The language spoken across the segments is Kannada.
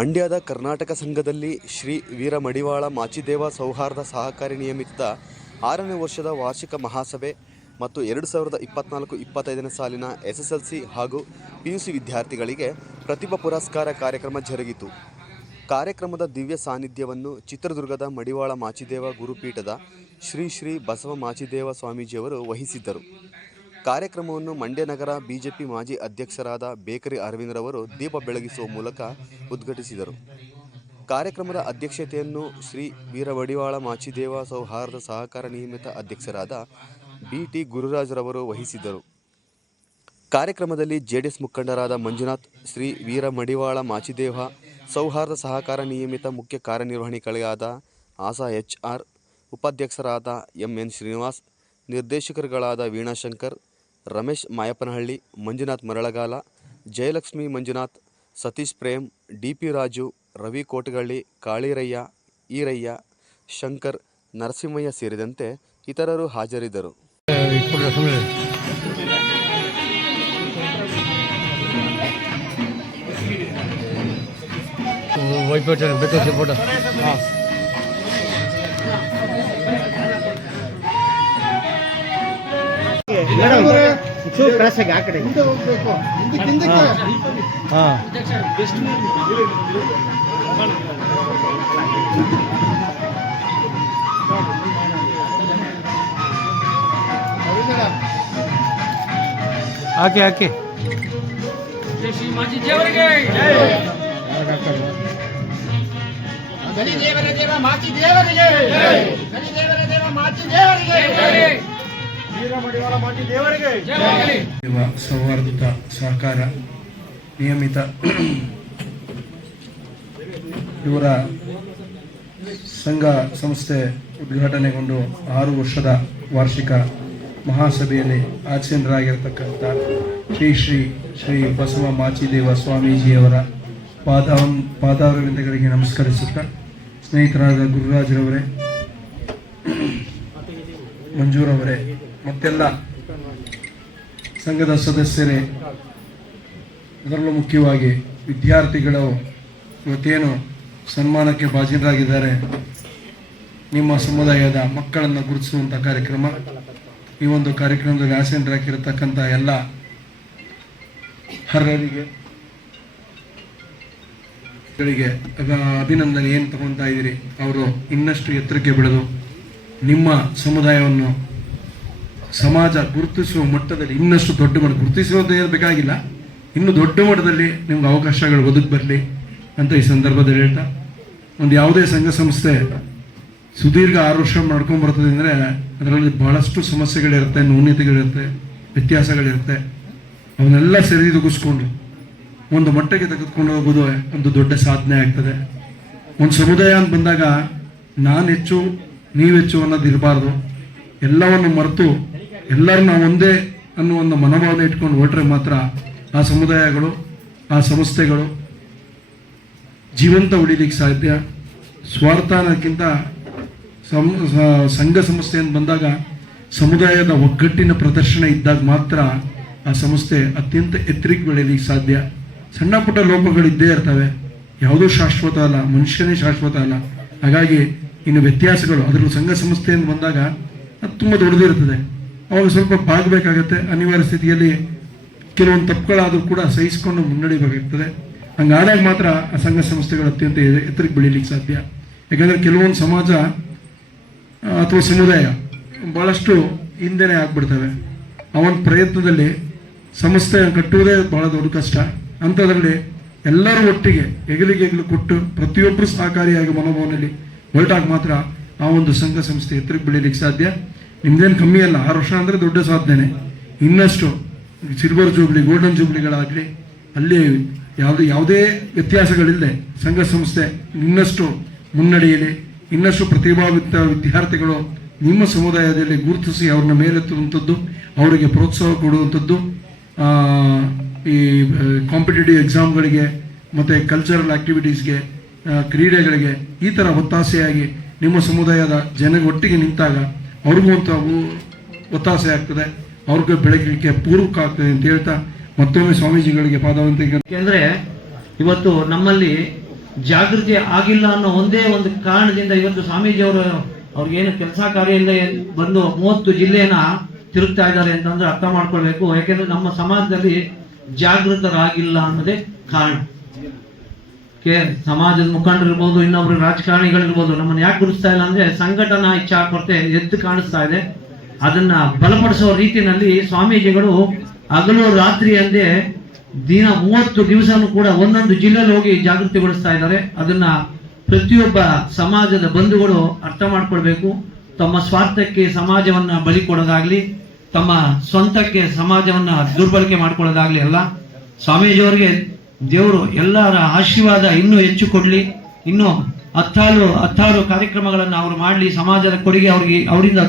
ಮಂಡ್ಯದ ಕರ್ನಾಟಕ ಸಂಘದಲ್ಲಿ ಶ್ರೀ ವೀರ ಮಡಿವಾಳ ಮಾಚಿದೇವ ಸೌಹಾರ್ದ ಸಹಕಾರಿ ನಿಯಮಿತದ 6ನೇ ವರ್ಷದ ವಾರ್ಷಿಕ ಮಹಾಸಭೆ ಮತ್ತು 2024-25ನೇ ಸಾಲಿನ SSLC ಹಾಗೂ PUC ವಿದ್ಯಾರ್ಥಿಗಳಿಗೆ ಪ್ರತಿಭಾ ಪುರಸ್ಕಾರ ಕಾರ್ಯಕ್ರಮ ಜರುಗಿತು. ಕಾರ್ಯಕ್ರಮದ ದಿವ್ಯ ಸಾನ್ನಿಧ್ಯವನ್ನು ಚಿತ್ರದುರ್ಗದ ಮಡಿವಾಳ ಮಾಚಿದೇವ ಗುರುಪೀಠದ ಶ್ರೀ ಶ್ರೀ ಬಸವ ಮಾಚಿದೇವ ಸ್ವಾಮೀಜಿಯವರು ವಹಿಸಿದ್ದರು. ಕಾರ್ಯಕ್ರಮವನ್ನು ಮಂಡ್ಯ ನಗರ ಬಿಜೆಪಿ ಮಾಜಿ ಅಧ್ಯಕ್ಷರಾದ ಬೇಕರಿ ಅರವಿಂದ್ರವರು ದೀಪ ಬೆಳಗಿಸುವ ಮೂಲಕ ಉದ್ಘಾಟಿಸಿದರು. ಕಾರ್ಯಕ್ರಮದ ಅಧ್ಯಕ್ಷತೆಯನ್ನು ಶ್ರೀ ವೀರ ಮಡಿವಾಳ ಮಾಚಿದೇವ ಸೌಹಾರ್ದ ಸಹಕಾರ ನಿಯಮಿತ ಅಧ್ಯಕ್ಷರಾದ BT ಗುರುರಾಜ್ರವರು ವಹಿಸಿದ್ದರು. ಕಾರ್ಯಕ್ರಮದಲ್ಲಿ JDS ಮುಖಂಡರಾದ ಮಂಜುನಾಥ್, ಶ್ರೀ ವೀರ ಮಡಿವಾಳ ಮಾಚಿದೇವ ಸೌಹಾರ್ದ ಸಹಕಾರ ನಿಯಮಿತ ಮುಖ್ಯ ಕಾರ್ಯನಿರ್ವಹಣಾಧಿಕಾರಿಗಳಾದ ಆಸಾ HR, ಉಪಾಧ್ಯಕ್ಷರಾದ MN ಶ್ರೀನಿವಾಸ್, ನಿರ್ದೇಶಕರುಗಳಾದ ವೀಣಾಶಂಕರ್, ರಮೇಶ್ ಮಾಯಪ್ಪನಹಳ್ಳಿ, ಮಂಜುನಾಥ್ ಮರಳಗಾಲ, ಜಯಲಕ್ಷ್ಮಿ ಮಂಜುನಾಥ್, ಸತೀಶ್ ಪ್ರೇಮ್, DP ರಾಜು, ರವಿ ಕೋಟಗಳ್ಳಿ, ಕಾಳಿರಯ್ಯ, ಈರಯ್ಯ, ಶಂಕರ್, ನರಸಿಂಹಯ್ಯ ಸೇರಿದಂತೆ ಇತರರು ಹಾಜರಿದ್ದರು. ಆ ಕಡೆ ಹೋಗ್ಬೇಕು. ಆಕೆ ಆಕೆ ಸೌಹಾರ್ದ ಸಹಕಾರ ನಿಯಮಿತ ಇವರ ಸಂಘ ಸಂಸ್ಥೆ ಉದ್ಘಾಟನೆಗೊಂಡು 6 ವರ್ಷದ ವಾರ್ಷಿಕ ಮಹಾಸಭೆಯಲ್ಲಿ ಆಚರಣರಾಗಿರತಕ್ಕಂಥ ಶ್ರೀ ಬಸವ ಮಾಚಿದೇವ ಸ್ವಾಮೀಜಿಯವರ ಪಾದಾರವಿಂದಗಳಿಗೆ ನಮಸ್ಕರಿಸುತ್ತಾ, ಸ್ನೇಹಿತರಾದ ಗುರುರಾಜ್ರವರೇ, ಮಂಜೂರವರೇ, ಮತ್ತೆಲ್ಲ ಸಂಘದ ಸದಸ್ಯರೇ, ಅದರಲ್ಲೂ ಮುಖ್ಯವಾಗಿ ವಿದ್ಯಾರ್ಥಿಗಳು ಇವತ್ತೇನು ಸನ್ಮಾನಕ್ಕೆ ಭಾಜನರಾಗಿದ್ದಾರೆ, ನಿಮ್ಮ ಸಮುದಾಯದ ಮಕ್ಕಳನ್ನು ಗುರುತಿಸುವಂಥ ಕಾರ್ಯಕ್ರಮ. ಈ ಒಂದು ಕಾರ್ಯಕ್ರಮದಲ್ಲಿ ಆಸೀನರಾಗಿರತಕ್ಕಂಥ ಎಲ್ಲ ಹರ್ಯರಿಗೆ ಅಭಿನಂದನೆ ಏನು ತಗೊಳ್ತಾ ಇದ್ದೀರಿ. ಅವರು ಇನ್ನಷ್ಟು ಎತ್ತರಕ್ಕೆ ಬೆಳೆದು ನಿಮ್ಮ ಸಮುದಾಯವನ್ನು ಸಮಾಜ ಗುರುತಿಸುವ ಮಟ್ಟದಲ್ಲಿ ಇನ್ನಷ್ಟು ದೊಡ್ಡ ಮಟ್ಟ ಗುರುತಿಸುವಂತ ಏನು ಬೇಕಾಗಿಲ್ಲ, ಇನ್ನು ದೊಡ್ಡ ಮಟ್ಟದಲ್ಲಿ ನಿಮ್ಗೆ ಅವಕಾಶಗಳು ಒದಗಿ ಬರಲಿ ಅಂತ ಈ ಸಂದರ್ಭದಲ್ಲಿ ಹೇಳ್ತಾ, ಒಂದು ಯಾವುದೇ ಸಂಘ ಸಂಸ್ಥೆ ಸುದೀರ್ಘ 6 ವರ್ಷ ಮಾಡ್ಕೊಂಡು ಬರ್ತದೆ ಅಂದರೆ ಅದರಲ್ಲಿ ಬಹಳಷ್ಟು ಸಮಸ್ಯೆಗಳಿರುತ್ತೆ, ನ್ಯೂನತೆಗಳಿರುತ್ತೆ, ವ್ಯತ್ಯಾಸಗಳಿರುತ್ತೆ. ಅವನ್ನೆಲ್ಲ ಸರಿದೂಗಿಸ್ಕೊಂಡು ಒಂದು ಮಟ್ಟಕ್ಕೆ ತೆಗೆದುಕೊಂಡು ಹೋಗೋದು ಒಂದು ದೊಡ್ಡ ಸಾಧನೆ ಆಗ್ತದೆ. ಒಂದು ಸಮುದಾಯ ಅಂತ ಬಂದಾಗ ನಾನು ಹೆಚ್ಚು ನೀವು ಹೆಚ್ಚು ಅನ್ನೋದು ಇರಬಾರ್ದು. ಎಲ್ಲವನ್ನು ಮರೆತು ಎಲ್ಲರೂ ನಾವು ಒಂದೇ ಅನ್ನೋ ಒಂದು ಮನೋಭಾವನೆ ಇಟ್ಕೊಂಡು ಹೊರಟ್ರೆ ಮಾತ್ರ ಆ ಸಮುದಾಯಗಳು, ಆ ಸಂಸ್ಥೆಗಳು ಜೀವಂತ ಉಳಿಲಿಕ್ಕೆ ಸಾಧ್ಯ. ಸ್ವಾರ್ಥ ಅನ್ನೋಕ್ಕಿಂತ ಸಂಘ ಸಂಸ್ಥೆ ಅಂತ ಬಂದಾಗ ಸಮುದಾಯದ ಒಗ್ಗಟ್ಟಿನ ಪ್ರದರ್ಶನ ಇದ್ದಾಗ ಮಾತ್ರ ಆ ಸಂಸ್ಥೆ ಅತ್ಯಂತ ಎತ್ತರಕ್ಕೆ ಬೆಳೀಲಿಕ್ಕೆ ಸಾಧ್ಯ. ಸಣ್ಣ ಪುಟ್ಟ ಲೋಪಗಳಿದ್ದೇ ಇರ್ತವೆ, ಯಾವುದೂ ಶಾಶ್ವತ ಅಲ್ಲ, ಮನುಷ್ಯನೇ ಶಾಶ್ವತ ಅಲ್ಲ. ಹಾಗಾಗಿ ಇನ್ನು ವ್ಯತ್ಯಾಸಗಳು ಅದರಲ್ಲೂ ಸಂಘ ಸಂಸ್ಥೆ ಅಂತ ಬಂದಾಗ ಅದು ತುಂಬ ದೊಡ್ಡದಿರ್ತದೆ. ಅವಾಗ ಸ್ವಲ್ಪ ಬಾಗಬೇಕಾಗತ್ತೆ. ಅನಿವಾರ್ಯ ಸ್ಥಿತಿಯಲ್ಲಿ ಕೆಲವೊಂದು ತಪ್ಪುಗಳಾದರೂ ಕೂಡ ಸಹಿಸಿಕೊಂಡು ಮುನ್ನಡೆಯಬೇಕಾಗ್ತದೆ. ಹಂಗಾದಾಗ ಮಾತ್ರ ಆ ಸಂಘ ಸಂಸ್ಥೆಗಳು ಅತ್ಯಂತ ಎತ್ತರಕ್ಕೆ ಬೆಳೀಲಿಕ್ಕೆ ಸಾಧ್ಯ. ಯಾಕಂದರೆ ಕೆಲವೊಂದು ಸಮಾಜ ಅಥವಾ ಸಮುದಾಯ ಭಾಳಷ್ಟು ಹಿಂದೆನೇ ಆಗ್ಬಿಡ್ತವೆ. ಅವನ ಪ್ರಯತ್ನದಲ್ಲಿ ಸಂಸ್ಥೆ ಕಟ್ಟುವುದೇ ಭಾಳ ದೊಡ್ಡ ಕಷ್ಟ. ಅಂಥದ್ರಲ್ಲಿ ಎಲ್ಲರೂ ಒಟ್ಟಿಗೆ ಹೆಗಲಿಗೆ ಕೊಟ್ಟು ಪ್ರತಿಯೊಬ್ಬರು ಸಹಕಾರಿಯಾಗಿ ಮನೋಭಾವನೆಯಲ್ಲಿ ಹೊರಟಾಗ ಮಾತ್ರ ಆ ಒಂದು ಸಂಘ ಸಂಸ್ಥೆ ಎತ್ತರಕ್ಕೆ ಬೆಳೀಲಿಕ್ಕೆ ಸಾಧ್ಯ. ನಿಮ್ದೇನು ಕಮ್ಮಿ ಅಲ್ಲ, 6 ವರ್ಷ ಅಂದರೆ ದೊಡ್ಡ ಸಾಧನೆ. ಇನ್ನಷ್ಟು ಸಿಲ್ವರ್ ಜೂಬ್ಲಿ, ಗೋಲ್ಡನ್ ಜೂಬ್ಲಿಗಳಾಗಲಿ, ಅಲ್ಲಿ ಯಾವುದೇ ವ್ಯತ್ಯಾಸಗಳಿಲ್ಲದೆ ಸಂಘ ಸಂಸ್ಥೆ ಇನ್ನಷ್ಟು ಮುನ್ನಡೆಯಲಿ. ಇನ್ನಷ್ಟು ಪ್ರತಿಭಾವಂತ ವಿದ್ಯಾರ್ಥಿಗಳು ನಿಮ್ಮ ಸಮುದಾಯದಲ್ಲಿ ಗುರುತಿಸಿ ಅವ್ರನ್ನ ಮೇಲೆತ್ತುವಂಥದ್ದು, ಅವರಿಗೆ ಪ್ರೋತ್ಸಾಹ ಕೊಡುವಂಥದ್ದು, ಈ ಕಾಂಪಿಟೇಟಿವ್ ಎಕ್ಸಾಮ್ಗಳಿಗೆ ಮತ್ತು ಕಲ್ಚರಲ್ ಆ್ಯಕ್ಟಿವಿಟೀಸ್ಗೆ, ಕ್ರೀಡೆಗಳಿಗೆ ಈ ಥರ ಒತ್ತಾಸೆಯಾಗಿ ನಿಮ್ಮ ಸಮುದಾಯದ ಒಟ್ಟಿಗೆ ನಿಂತಾಗ ಅವ್ರಿಗೂ ಅಂತ ಒತ್ತಾಸೆ ಆಗ್ತದೆ, ಅವ್ರಿಗೆ ಬೆಳಗಲಿಕ್ಕೆ ಪೂರಕ ಆಗ್ತದೆ ಅಂತ ಹೇಳ್ತಾ ಮತ್ತೊಮ್ಮೆ ಸ್ವಾಮೀಜಿಗಳಿಗೆ ಪಾದವಂತಿಕೆ. ಯಾಕೆಂದರೆ ಇವತ್ತು ನಮ್ಮಲ್ಲಿ ಜಾಗೃತಿ ಆಗಿಲ್ಲ ಅನ್ನೋ ಒಂದೇ ಒಂದು ಕಾರಣದಿಂದ ಇವತ್ತು ಸ್ವಾಮೀಜಿಯವರು ಅವ್ರಿಗೇನು ಕೆಲಸ ಕಾರ್ಯ ಇಲ್ಲ ಬಂದು 30 ಜಿಲ್ಲೆಯನ್ನ ತಿರುಗ್ತಾ ಇದ್ದಾರೆ ಅಂತಂದ್ರೆ ಅರ್ಥ ಮಾಡ್ಕೊಳ್ಬೇಕು. ಯಾಕೆಂದ್ರೆ ನಮ್ಮ ಸಮಾಜದಲ್ಲಿ ಜಾಗೃತರಾಗಿಲ್ಲ ಅನ್ನೋದೇ ಕಾರಣ. ಸಮಾಜದ ಮುಖಂಡರಿರ್ಬೋದು, ಇನ್ನೊಬ್ರು ರಾಜಕಾರಣಿಗಳಿರ್ಬೋದು, ನಮ್ಮನ್ನು ಯಾಕೆ ಗುರುತಿಸ್ತಾ ಇಲ್ಲ ಅಂದ್ರೆ ಸಂಘಟನಾ ಇಚ್ಛಾ ಕೊರತೆ ಎದ್ದು ಕಾಣಿಸ್ತಾ ಇದೆ. ಅದನ್ನ ಬಲಪಡಿಸುವ ರೀತಿಯಲ್ಲಿ ಸ್ವಾಮೀಜಿಗಳು ಹಗಲು ರಾತ್ರಿ ಅಂದೇ ದಿನ 30 ದಿವಸನೂ ಕೂಡ ಒಂದೊಂದು ಜಿಲ್ಲೆಯಲ್ಲಿ ಹೋಗಿ ಜಾಗೃತಿಗೊಳಿಸ್ತಾ ಇದ್ದಾರೆ. ಅದನ್ನ ಪ್ರತಿಯೊಬ್ಬ ಸಮಾಜದ ಬಂಧುಗಳು ಅರ್ಥ ಮಾಡ್ಕೊಳ್ಬೇಕು. ತಮ್ಮ ಸ್ವಾರ್ಥಕ್ಕೆ ಸಮಾಜವನ್ನ ಬಲಿ ಕೊಡೋದಾಗ್ಲಿ, ತಮ್ಮ ಸ್ವಂತಕ್ಕೆ ಸಮಾಜವನ್ನ ದುರ್ಬಳಕೆ ಮಾಡ್ಕೊಳ್ಳೋದಾಗ್ಲಿ ಅಲ್ಲ. ಸ್ವಾಮೀಜಿಯವರಿಗೆ ದೇವರು ಎಲ್ಲರ ಆಶೀರ್ವಾದ ಇನ್ನೂ ಹೆಚ್ಚು ಕೊಡ್ಲಿ. ಇನ್ನೂ ಹತ್ತಾರು ಕಾರ್ಯಕ್ರಮಗಳನ್ನು ಅವರು ಮಾಡಲಿ. ಸಮಾಜದ ಕೊಡುಗೆ ಅವರಿಂದ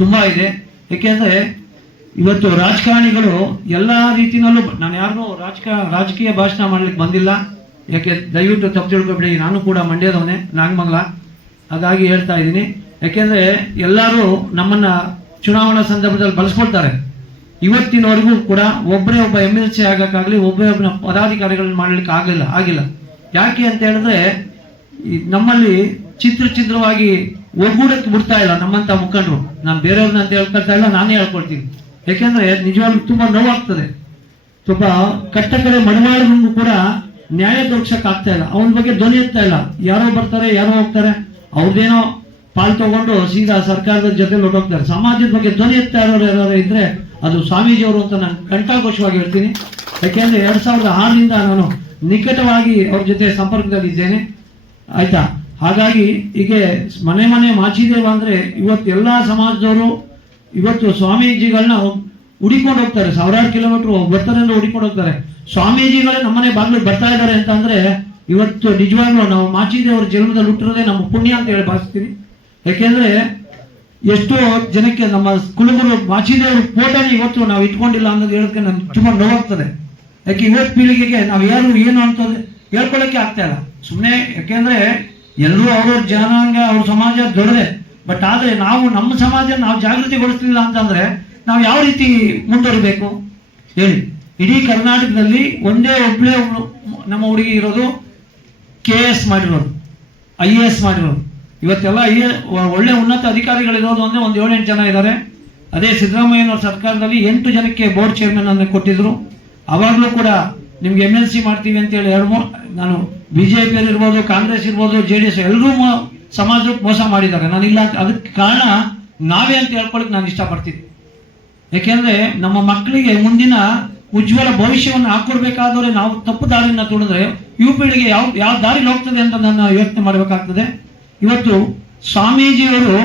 ತುಂಬಾ ಇದೆ. ಯಾಕೆಂದ್ರೆ ಇವತ್ತು ರಾಜಕಾರಣಿಗಳು ಎಲ್ಲಾ ರೀತಿಯಲ್ಲೂ, ನಾನು ಯಾರಿಗೂ ರಾಜಕೀಯ ಭಾಷಣ ಮಾಡ್ಲಿಕ್ಕೆ ಬಂದಿಲ್ಲ. ಯಾಕೆ ದಯವಿಟ್ಟು ತಪ್ಪು ತಿಳ್ಕೊಬೇಡಿ, ನಾನು ಕೂಡ ಮಂಡ್ಯದವನೇ, ನಾಗಮಂಗಲ. ಹಾಗಾಗಿ ಹೇಳ್ತಾ ಇದ್ದೀನಿ. ಯಾಕೆಂದ್ರೆ ಎಲ್ಲರೂ ನಮ್ಮನ್ನ ಚುನಾವಣಾ ಸಂದರ್ಭದಲ್ಲಿ ಬಳಸ್ಕೊಳ್ತಾರೆ. ಇವತ್ತಿನವರೆಗೂ ಕೂಡ ಒಬ್ಬ MLC ಆಗಕ್ಕಾಗ್ಲಿ, ಒಬ್ಬನ ಪದಾಧಿಕಾರಿಗಳನ್ನ ಮಾಡ್ಲಿಕ್ಕೆ ಆಗಿಲ್ಲ. ಯಾಕೆ ಅಂತ ಹೇಳಿದ್ರೆ ನಮ್ಮಲ್ಲಿ ಚಿತ್ರವಾಗಿ ಒಗ್ಗೂಡಕ್ಕೆ ಬಿಡ್ತಾ ಇಲ್ಲ ನಮ್ಮಂತ ಮುಖಂಡರು. ನಾನು ಬೇರೆಯವ್ರನ್ನ ಅಂತ ಹೇಳ್ಕೊಳ್ತಾ ಇಲ್ಲ, ನಾನೇ ಹೇಳ್ಕೊಳ್ತೀನಿ. ಯಾಕೆಂದ್ರೆ ನಿಜವಾಗ್ಲೂ ತುಂಬಾ ನೋವಾಗ್ತದೆ. ಸ್ವಲ್ಪ ಕಟ್ಟಕಡೆ ಮಡವಾಳರಿಗೂ ಕೂಡ ನ್ಯಾಯ ದೊರಕಿಸಕ್ ಆಗ್ತಾ ಇಲ್ಲ. ಅವನ ಬಗ್ಗೆ ಧ್ವನಿ ಎತ್ತಾ ಇಲ್ಲ. ಯಾರೋ ಬರ್ತಾರೆ, ಯಾರೋ ಹೋಗ್ತಾರೆ, ಅವ್ರದ್ದೇನೋ ಪಾಲ್ ತಗೊಂಡು ಸೀದಾ ಸರ್ಕಾರದ ಜೊತೆ ಹೊರಟೋಗ್ತಾರೆ. ಸಮಾಜದ ಬಗ್ಗೆ ಧ್ವನಿ ಎತ್ತಾ ಇರೋರು ಯಾರು ಇದ್ರೆ ಅದು ಸ್ವಾಮೀಜಿಯವರು ಅಂತ ನಾನು ಕಂಠಾಘೋಷವಾಗಿ ಹೇಳ್ತೀನಿ. ಯಾಕೆಂದ್ರೆ 2006ರಿಂದ ನಾನು ನಿಕಟವಾಗಿ ಅವ್ರ ಜೊತೆ ಸಂಪರ್ಕದಲ್ಲಿದ್ದೇನೆ. ಆಯ್ತಾ? ಹಾಗಾಗಿ ಹೀಗೆ ಮನೆ ಮಾಚಿದೇವ ಅಂದ್ರೆ ಇವತ್ತು ಎಲ್ಲಾ ಸಮಾಜದವರು ಇವತ್ತು ಸ್ವಾಮೀಜಿಗಳನ್ನ ಹುಡಿಕೊಂಡು ಹೋಗ್ತಾರೆ. 1000 ಕಿಲೋಮೀಟರ್ ಬರ್ತಾರೆ ಅಂದ್ರೆ ಹುಡಿಕೊಂಡು ಹೋಗ್ತಾರೆ. ಸ್ವಾಮೀಜಿಗಳೇ ನಮ್ಮನೆ ಬಾಗಿಲು ಬರ್ತಾ ಇದ್ದಾರೆ ಅಂತ ಅಂದ್ರೆ ಇವತ್ತು ನಿಜವಾಗ್ಲೂ ನಾವು ಮಾಚಿದೇವರ ಜನ್ಮದಲ್ಲಿ ಹುಟ್ಟಿರೋದೇ ನಮ್ಮ ಪುಣ್ಯ ಅಂತ ಹೇಳಿ ಭಾವಿಸ್ತೀನಿ. ಯಾಕೆಂದ್ರೆ ಎಷ್ಟೋ ಜನಕ್ಕೆ ನಮ್ಮ ಕುಲಗುರು ಮಾಚಿದೇವ್ರ ಫೋಟೋನ ಇವತ್ತು ನಾವು ಇಟ್ಕೊಂಡಿಲ್ಲ ಅನ್ನೋದು ಹೇಳೋದಕ್ಕೆ ನನ್ಗೆ ತುಂಬಾ ನೋವಾಗ್ತದೆ. ಯಾಕೆ ಇವತ್ತು ಪೀಳಿಗೆಗೆ ನಾವು ಯಾರು ಏನು ಅಂತ ಹೇಳ್ಕೊಳ್ಳೋಕೆ ಆಗ್ತಾ ಇಲ್ಲ ಸುಮ್ಮನೆ. ಯಾಕೆಂದ್ರೆ ಎಲ್ಲರೂ ಅವ್ರವ್ರ ಜನಾಂಗ, ಅವ್ರ ಸಮಾಜ ದೊಡ್ಡದೆ. ಬಟ್ ಆದ್ರೆ ನಾವು ನಮ್ಮ ಸಮಾಜ ನಾವು ಜಾಗೃತಿಗೊಳಿಸ್ಲಿಲ್ಲ ಅಂತಂದ್ರೆ ನಾವು ಯಾವ ರೀತಿ ಮುಂದುವರಿಬೇಕು ಹೇಳಿ? ಇಡೀ ಕರ್ನಾಟಕದಲ್ಲಿ ಒಂದೇ ಒಬ್ಬಳೇ ನಮ್ಮ ಹುಡುಗಿ ಇರೋದು KS ಮಾಡಿರೋದು, IAS ಮಾಡಿರೋದು. ಇವತ್ತೆಲ್ಲ ಒಳ್ಳೆ ಉನ್ನತ ಅಧಿಕಾರಿಗಳಿರೋದು ಅಂದ್ರೆ ಒಂದು 7-8 ಜನ ಇದ್ದಾರೆ. ಅದೇ ಸಿದ್ದರಾಮಯ್ಯನವ್ರ ಸರ್ಕಾರದಲ್ಲಿ 8 ಜನಕ್ಕೆ ಬೋರ್ಡ್ ಚೇರ್ಮನ್ ಅನ್ನು ಕೊಟ್ಟಿದ್ರು. ಅವಾಗಲೂ ಕೂಡ ನಿಮ್ಗೆ MLC ಮಾಡ್ತೀವಿ ಅಂತೇಳಿ ನಾನು BJP ಇರ್ಬೋದು, ಕಾಂಗ್ರೆಸ್ ಇರ್ಬೋದು, JDS ಎಲ್ಲರೂ ಸಮಾಜಕ್ಕೆ ಮೋಸ ಮಾಡಿದ್ದಾರೆ. ನಾನಿಲ್ಲ, ಅದಕ್ಕೆ ಕಾರಣ ನಾವೇ ಅಂತ ಹೇಳ್ಕೊಳಕ್ ನಾನು ಇಷ್ಟಪಡ್ತೀನಿ. ಯಾಕೆಂದ್ರೆ ನಮ್ಮ ಮಕ್ಕಳಿಗೆ ಮುಂದಿನ ಉಜ್ವಲ ಭವಿಷ್ಯವನ್ನು ಹಾಕೊಡ್ಬೇಕಾದ್ರೆ ನಾವು ತಪ್ಪು ದಾರಿನ ತುಳಿದ್ರೆ ಯುವ ಪೀಳಿಗೆ ಯಾವ ದಾರಿಲಿ ಹೋಗ್ತದೆ ಅಂತ ನಾನು ಯೋಚನೆ ಮಾಡಬೇಕಾಗ್ತದೆ. ಇವತ್ತು ಸ್ವಾಮೀಜಿಯವರು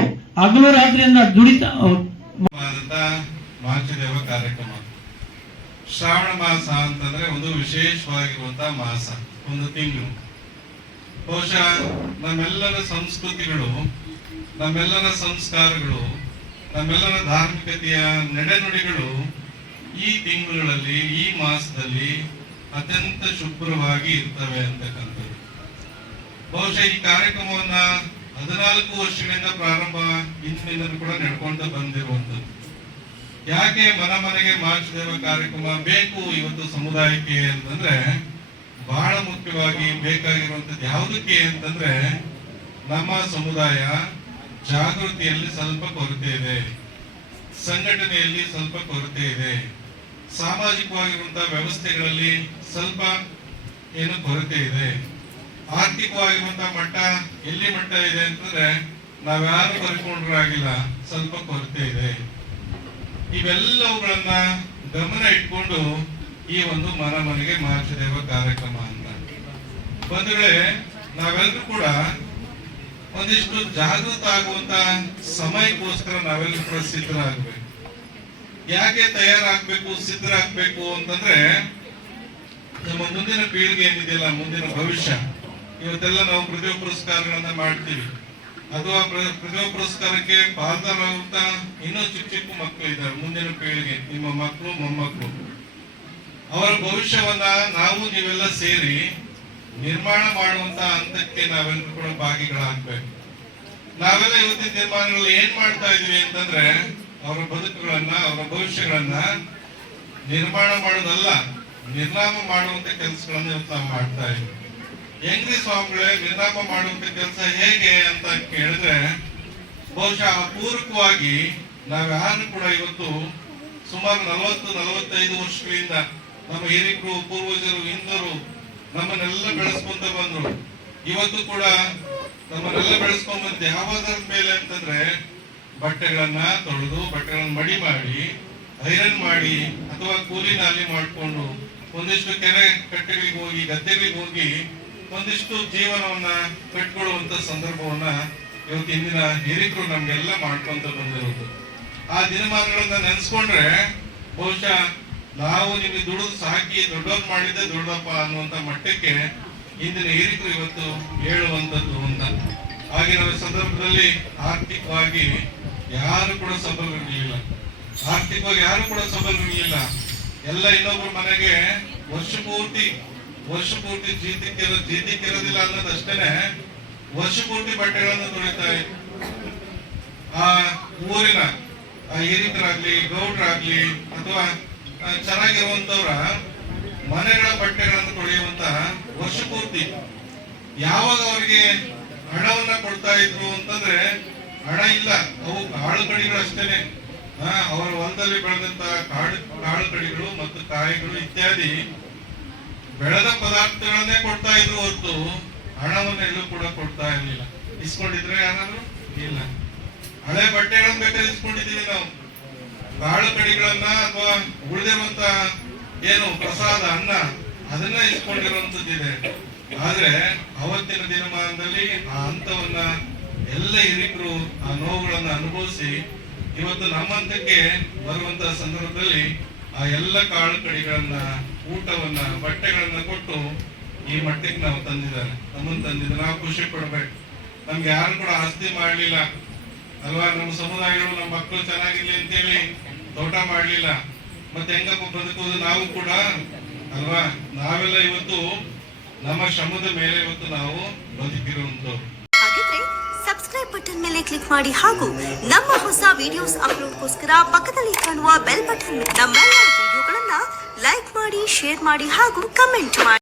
ಹಗಲು ರಾತ್ರಿಯಿಂದ ದುಡಿತಾ ಮಾಚಿದೇವ ಕಾರ್ಯಕ್ರಮ. ಶ್ರಾವಣ ಮಾಸ ಅಂತಂದ್ರೆ ಒಂದು ವಿಶೇಷವಾಗಿರುವಂತಹ ಮಾಸ, ಒಂದು ತಿಂಗಳು. ಬಹುಶಃ ನಮ್ಮೆಲ್ಲರ ಸಂಸ್ಕೃತಿಗಳು, ನಮ್ಮೆಲ್ಲರ ಸಂಸ್ಕಾರಗಳು, ನಮ್ಮೆಲ್ಲರ ಧಾರ್ಮಿಕತೆಯ ನಡೆನುಡಿಗಳು ಈ ತಿಂಗಳುಗಳಲ್ಲಿ, ಈ ಮಾಸದಲ್ಲಿ ಅತ್ಯಂತ ಶುಭ್ರವಾಗಿ ಇರ್ತವೆ ಅಂತಕ್ಕಂಥದ್ದು. ಬಹುಶಃ ಈ ಕಾರ್ಯಕ್ರಮವನ್ನ 14 ವರ್ಷಗಳಿಂದ ಪ್ರಾರಂಭ ಹಿಂದಿನಿಂದ ಕೂಡ ನಡ್ಕೊಂಡು ಬಂದಿರುವಂಥದ್ದು. ಯಾಕೆ ಮನೆಗೆ ಮಾಚಿದೇವ ಕಾರ್ಯಕ್ರಮ ಬೇಕು ಇವತ್ತು ಸಮುದಾಯಕ್ಕೆ ಅಂತಂದ್ರೆ, ಬಹಳ ಮುಖ್ಯವಾಗಿ ಬೇಕಾಗಿರುವಂಥದ್ದು ಯಾವುದಕ್ಕೆ ಅಂತಂದ್ರೆ, ನಮ್ಮ ಸಮುದಾಯ ಜಾಗೃತಿಯಲ್ಲಿ ಸ್ವಲ್ಪ ಕೊರತೆ ಇದೆ, ಸಂಘಟನೆಯಲ್ಲಿ ಸ್ವಲ್ಪ ಕೊರತೆ ಇದೆ, ಸಾಮಾಜಿಕವಾಗಿರುವಂತಹ ವ್ಯವಸ್ಥೆಗಳಲ್ಲಿ ಸ್ವಲ್ಪ ಏನು ಕೊರತೆ ಇದೆ, ಆರ್ಥಿಕವಾಗಿರುವಂತಹ ಮಟ್ಟ ಎಲ್ಲಿ ಮಟ್ಟ ಇದೆ ಅಂತಂದ್ರೆ ನಾವ್ಯಾರು ಬರ್ಕೊಂಡ್ರಾಗಿಲ್ಲ, ಸ್ವಲ್ಪ ಕೊರತೆ ಇದೆ. ಇವೆಲ್ಲವುಗಳನ್ನ ಗಮನ ಇಟ್ಕೊಂಡು ಈ ಒಂದು ಮನೆಗೆ ಮಾಚಿದೇವ ಕಾರ್ಯಕ್ರಮ ಅಂತ ಬಂದ್ರೆ ನಾವೆಲ್ಲರೂ ಕೂಡ ಒಂದಿಷ್ಟು ಜಾಗೃತ ಆಗುವಂತ ಸಮಯಕ್ಕೋಸ್ಕರ ನಾವೆಲ್ಲರೂ ಕೂಡ ಸಿದ್ಧರಾಗಬೇಕು. ಯಾಕೆ ತಯಾರಾಗಬೇಕು, ಸಿದ್ಧರಾಗಬೇಕು ಅಂತಂದ್ರೆ, ನಮ್ಮ ಮುಂದಿನ ಪೀಳಿಗೆ ಏನಿದೆಯಲ್ಲ, ಮುಂದಿನ ಭವಿಷ್ಯ. ಇವತ್ತೆಲ್ಲ ನಾವು ಪ್ರತಿಭಾ ಪುರಸ್ಕಾರಗಳನ್ನ ಮಾಡ್ತೀವಿ, ಅಥವಾ ಪ್ರತಿಭಾ ಪುರಸ್ಕಾರಕ್ಕೆ ಪಾಲ್ದಾರಾಗುವಂತ ಇನ್ನೂ ಚಿಕ್ಕ ಮಕ್ಕಳು ಇದ್ದಾರೆ, ಮುಂದಿನ ಪೀಳಿಗೆ, ನಿಮ್ಮ ಮಕ್ಕಳು ಮೊಮ್ಮಕ್ಕಳು. ಅವರ ಭವಿಷ್ಯವನ್ನ ನಾವು ನೀವೆಲ್ಲ ಸೇರಿ ನಿರ್ಮಾಣ ಮಾಡುವಂತ ಹಂತಕ್ಕೆ ನಾವೆಲ್ಲರೂ ಕೂಡ ಭಾಗಿಗಳಾಗಬೇಕು. ನಾವೆಲ್ಲ ಇವತ್ತಿನ ತೀರ್ಮಾನಗಳಲ್ಲಿ ಏನ್ ಮಾಡ್ತಾ ಇದೀವಿ ಅಂತಂದ್ರೆ, ಅವರ ಬದುಕುಗಳನ್ನ, ಅವರ ಭವಿಷ್ಯಗಳನ್ನ ನಿರ್ಮಾಣ ಮಾಡೋದಲ್ಲ, ನಿರ್ನಾಮ ಮಾಡುವಂತ ಕೆಲಸಗಳನ್ನ ಇವತ್ತು ನಾವು ಮಾಡ್ತಾ ಇದ್ದೀವಿ. ಹೆಂಗ್ರಿ ಸ್ವಾಮಿಗಳೇ ವಿಲಾಪ ಮಾಡುವಂತ ಕೆಲಸ ಹೇಗೆ ಅಂತ ಕೇಳಿದ್ರೆ ಬಹುಶಃ ಪೂರಕವಾಗಿ ನಾವ್ಯಾರು ಕೂಡ ಇವತ್ತು ಸುಮಾರು 40-45 ವರ್ಷಗಳಿಂದ ನಮ್ಮ ಹಿರಿಯರು, ಪೂರ್ವಜರು, ಹಿಂದರು ನಮ್ಮನ್ನೆಲ್ಲ ಬೆಳೆಸ್ಕೊಂತ ಬಂದ್ರು. ಇವತ್ತು ಕೂಡ ನಮ್ಮನ್ನೆಲ್ಲ ಬೆಳೆಸ್ಕೊಂಡ್ ಬಂದ ಯಾವಾದ್ರ ಮೇಲೆ ಅಂತಂದ್ರೆ ಬಟ್ಟೆಗಳನ್ನ ತೊಳೆದು, ಬಟ್ಟೆಗಳನ್ನ ಮಡಿ ಮಾಡಿ, ಐರನ್ ಮಾಡಿ ಅಥವಾ ಕೂಲಿ ನಾಲಿ ಮಾಡಿಕೊಂಡು ಒಂದಿಷ್ಟು ಕೆರೆ ಕಟ್ಟೆಗಳಿಗೆ ಹೋಗಿ, ಗದ್ದೆಗಳಿಗೆ ಹೋಗಿ ಒಂದಿಷ್ಟು ಜೀವನವನ್ನ ಕಟ್ಕೊಳ್ಳುವಂತ ಸಂದರ್ಭವನ್ನ ಇವತ್ತು ಇಂದಿನ ಹಿರಿಯರು ನಮ್ಗೆಲ್ಲ ಮಾಡ್ಕೊಂತ ಬಂದಿರೋದು. ಆ ದಿನಮಾನಗಳನ್ನ ನೆನೆಸ್ಕೊಂಡ್ರೆ ಬಹುಶಃ ನಾವು ನಿಮಗೆ ದುಡಿದು ಸಾಕಿ ದೊಡ್ಡವ್ರು ಮಾಡಿದ್ದೆ ದೊಡ್ಡಪ್ಪ ಅನ್ನುವಂತ ಮಟ್ಟಕ್ಕೆ ಇಂದಿನ ಹಿರಿಯರು ಇವತ್ತು ಹೇಳುವಂತದ್ದು ಅಂತ. ಆಗಿನ ಸಂದರ್ಭದಲ್ಲಿ ಆರ್ಥಿಕವಾಗಿ ಯಾರು ಕೂಡ ಸಬಲರಿರಲಿಲ್ಲ, ಆರ್ಥಿಕವಾಗಿ ಯಾರು ಕೂಡ ಸಬಲರಿರಲಿಲ್ಲ. ಎಲ್ಲ ಇನ್ನೊಬ್ರು ಮನೆಗೆ ವರ್ಷ ಪೂರ್ತಿ ಜೀತಿಕ್ಕಿರೋದಿಲ್ಲ ಅನ್ನೋದಷ್ಟೇನೆ ವರ್ಷ ಪೂರ್ತಿ ಬಟ್ಟೆಗಳನ್ನು ತೊಳಿತಾ ಇದ್ರು. ಆ ಊರಿನ ಹಿರಿಕರಾಗ್ಲಿ, ಗೌಡ್ರಾಗ್ಲಿ ಅಥವಾ ಚೆನ್ನಾಗಿರುವಂತವ್ರ ಮನೆಗಳ ಬಟ್ಟೆಗಳನ್ನು ತೊಳೆಯುವಂತ ವರ್ಷ ಪೂರ್ತಿ ಯಾವಾಗ ಅವರಿಗೆ ಹಣವನ್ನ ಕೊಡ್ತಾ ಇದ್ರು ಅಂತಂದ್ರೆ ಹಣ ಇಲ್ಲ, ಅವು ಕಾಳು ಕಡಿಗಳು ಅಷ್ಟೇನೆ. ಅವರ ಹೊಲದಲ್ಲಿ ಬೆಳೆದಂತ ಕಾಳು ಕಡಿಗಳು ಮತ್ತು ಕಾಯಿಗಳು ಇತ್ಯಾದಿ ಬೆಳೆದ ಪದಾರ್ಥಗಳನ್ನೇ ಕೊಡ್ತಾ ಇದ್ರು ಹೊರತು ಹಣವನ್ನ ಎಲ್ಲೂ ಕೂಡ ಕೊಡ್ತಾ ಇರ್ಲಿಲ್ಲ. ಇಸ್ಕೊಂಡಿದ್ರೆ ಯಾರಾದ್ರೂ ಇಲ್ಲ. ಹಳೆ ಬಟ್ಟೆಗಳನ್ನ ಬೇಕಾದ್ರೆ ಇಸ್ಕೊಂಡಿದೀವಿ ನಾವು, ಕಾಳು ಕಡಿಗಳನ್ನ ಅಥವಾ ಉಳಿದಿರುವಂತ ಏನು ಪ್ರಸಾದ ಅನ್ನ ಅದನ್ನ ಇಸ್ಕೊಂಡಿರುವಂತದ್ದಿದೆ. ಆದ್ರೆ ಅವತ್ತಿನ ದಿನಮಾನದಲ್ಲಿ ಆ ಹಂತವನ್ನ ಎಲ್ಲ ಹಿರಿಕರು ಆ ನೋವುಗಳನ್ನ ಅನುಭವಿಸಿ ಇವತ್ತು ನಮ್ಮಂತಕ್ಕೆ ಬರುವಂತ ಸಂದರ್ಭದಲ್ಲಿ ಆ ಎಲ್ಲ ಕಾಳು ಕಡಿಗಳನ್ನ, ಊಟವನ್ನ, ಬಟ್ಟೆಗಳನ್ನ ಕೊಟ್ಟು ಈ ಮಟ್ಟಕ್ಕೆ ನಾವು ತಂದಿದ್ದಾರೆ, ನಮ್ಮನ್ನು ತಂದಿದ್ದಾರೆ. ನಾವು ಖುಷಿ ಪಡ್ಬೇಕು. ನಮ್ಗೆ ಯಾರು ಕೂಡ ಆಸ್ತಿ ಮಾಡ್ಲಿಲ್ಲ ಅಲ್ವಾ, ನಮ್ಮ ಸಮುದಾಯಗಳು ನಮ್ಮ ಮಕ್ಕಳು ಚೆನ್ನಾಗಿರ್ಲಿ ಅಂತೇಳಿ ತೋಟ ಮಾಡ್ಲಿಲ್ಲ. ಮತ್ತೆ ಹೆಂಗಪ್ಪ ಬದುಕುವುದು ನಾವು ಕೂಡ ಅಲ್ವಾ. ನಾವೆಲ್ಲ ಇವತ್ತು ನಮ್ಮ ಶ್ರಮದ ಮೇಲೆ ಇವತ್ತು ನಾವು ಬದುಕಿರುವಂತವ್ರು. ಹಾಗಿದ್ರೆ ಸಬ್ಸ್ಕ್ರೈಬ್ ಬಟನ್ ಮೇಲೆ ಕ್ಲಿಕ್ ಮಾಡಿ ಹಾಗೂ ನಮ್ಮ ಹೊಸ ವಿಡಿಯೋಸ್ ಅಪ್ಲೋಡ್ಗೋಸ್ಕರ ಪಕ್ಕದಲ್ಲಿ ಕಾಣುವ ಬೆಲ್ ಬಟನ್ ನಮ್ಮೆಲ್ಲ ವಿಡಿಯೋಗಳನ್ನ ಲೈಕ್ ಮಾಡಿ, ಶೇರ್ ಮಾಡಿ ಹಾಗೂ ಕಮೆಂಟ್ ಮಾಡಿ.